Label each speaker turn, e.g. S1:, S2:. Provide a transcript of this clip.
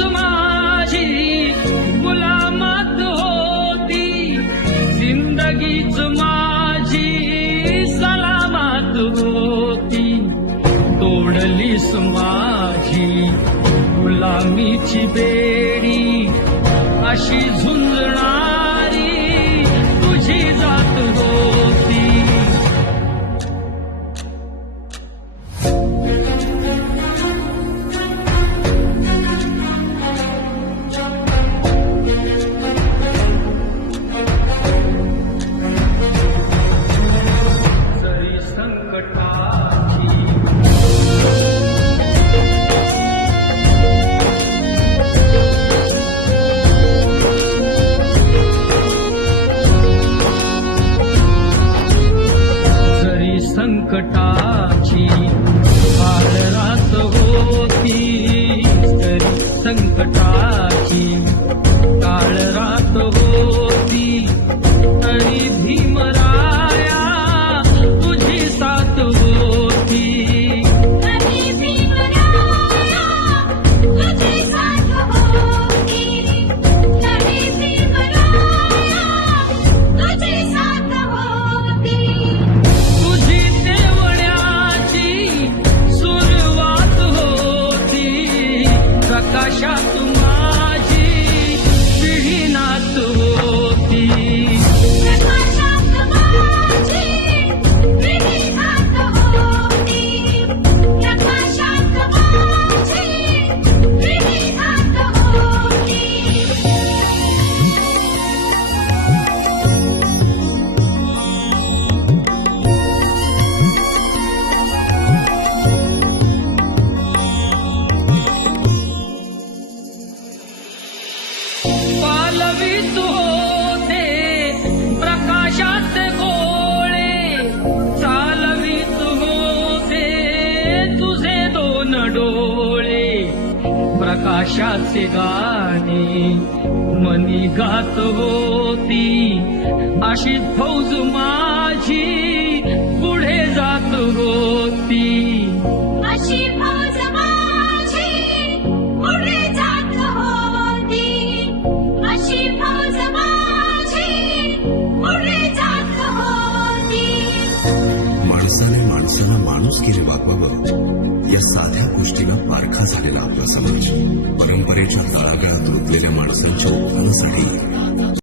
S1: माझी मुलामत होती. जिंदगीच माझी सलामत होती. तोडलीस माझी गुलामीची बेडी. अशी झुंजणारी तुझी जा संकटाची काळ रात होती तरी संकटाची काळ रात होती तरी भीमरा प्रकाशात माझी डोळे प्रकाशाचे गाणे मनी गात
S2: होती. अशी फौज माझी पुढे जात होती.
S3: माणसाने माणसाला माणूस केले वागवावं या साध्या गोष्टीला पारखा झालेला आपला समाज. परंपरेच्या तळागाळात रुतलेल्या माणसांच्या उत्थानासाठी